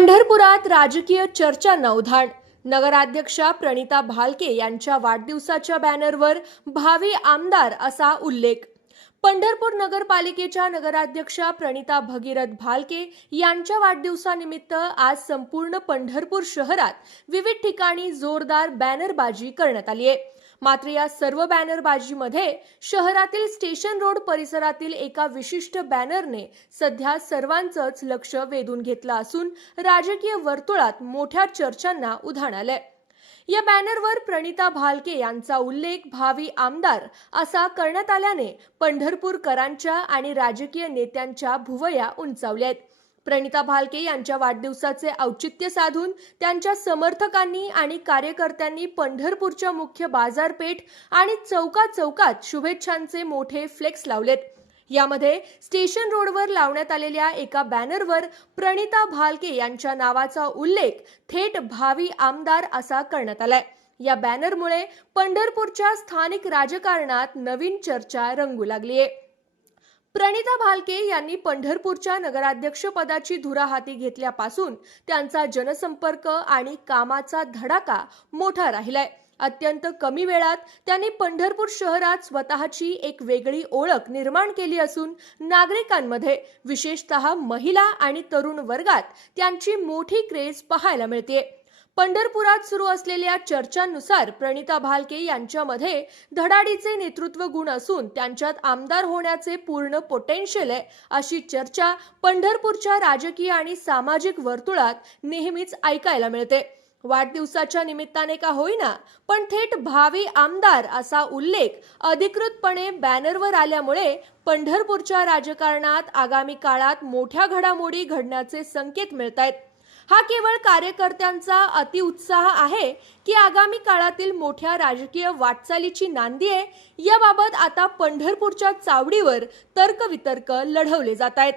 पंढरपुरात राजकीय चर्चांना उधाण. नगराध्यक्षा प्रणिता भालके यांच्या वाढदिवसाच्या बॅनरवर भावी आमदार असा उल्लेख. पंढरपूर नगरपालिकेच्या नगराध्यक्षा प्रणिता भगीरथ भालके यांच्या वाढदिवसानिमित्त आज संपूर्ण पंढरपूर शहरात विविध ठिकाणी जोरदार बॅनरबाजी करण्यात आली आहे. मात्र या सर्व बॅनरबाजीमध्ये शहरातील स्टेशन रोड परिसरातील एका विशिष्ट बॅनरने सध्या सर्वांचंच लक्ष वेधून घेतलं असून राजकीय वर्तुळात मोठ्या चर्चांना उधाण आलंय. या बॅनरवर प्रणिता भालके यांचा उल्लेख भावी आमदार असा करण्यात आल्याने पंढरपूरकरांच्या आणि राजकीय नेत्यांच्या भुवया उंचावल्या आहेत. प्रणिता भालके यांच्या वाढदिवसाचे औचित्य साधून त्यांच्या समर्थकांनी आणि कार्यकर्त्यांनी पंढरपूरच्या मुख्य बाजारपेठ आणि चौकात शुभेच्छांचे मोठे फ्लेक्स लावलेत. यामध्ये स्टेशन रोडवर लावण्यात आलेल्या एका बॅनरवर प्रणिता भालके यांच्या नावाचा उल्लेख थेट भावी आमदार असा करण्यात आलाय. या बॅनरमुळे पंढरपूरच्या स्थानिक राजकारणात नवीन चर्चा रंगू लागलीय. प्रणिता भालके यांनी पंढरपूरच्या नगराध्यक्षपदाची धुरा हाती घेतल्यापासून त्यांचा जनसंपर्क आणि कामाचा धडाका मोठा राहिलाय. अत्यंत कमी वेळात त्यांनी पंढरपूर शहरात स्वतःची एक वेगळी ओळख निर्माण केली असून नागरिकांमध्ये विशेषतः महिला आणि तरुण वर्गात त्यांची मोठी क्रेज पाहायला मिळते. पंढरपुरात सुरू असलेल्या चर्चांनुसार प्रणिता भालके यांच्यामध्ये धडाडीचे नेतृत्व गुण असून त्यांच्यात आमदार होण्याचे पूर्ण पोटेन्शियल आहे अशी चर्चा पंढरपूरच्या राजकीय आणि सामाजिक वर्तुळात नेहमीच ऐकायला मिळते. वाढदिवसाच्या निमित्ताने का होईना पण थेट भावी आमदार असा उल्लेख अधिकृतपणे बॅनरवर आल्यामुळे पंढरपूरच्या राजकारणात आगामी काळात मोठ्या घडामोडी घडण्याचे संकेत मिळतायत. हा केवळ कार्यकर्त्यांचा अतिउत्साह आहे की आगामी काळातील मोठ्या राजकीय वाटचालीची नांदी आहे, याबाबत आता पंढरपूरच्या चावडीवर तर्कवितर्क लढवले जात आहेत.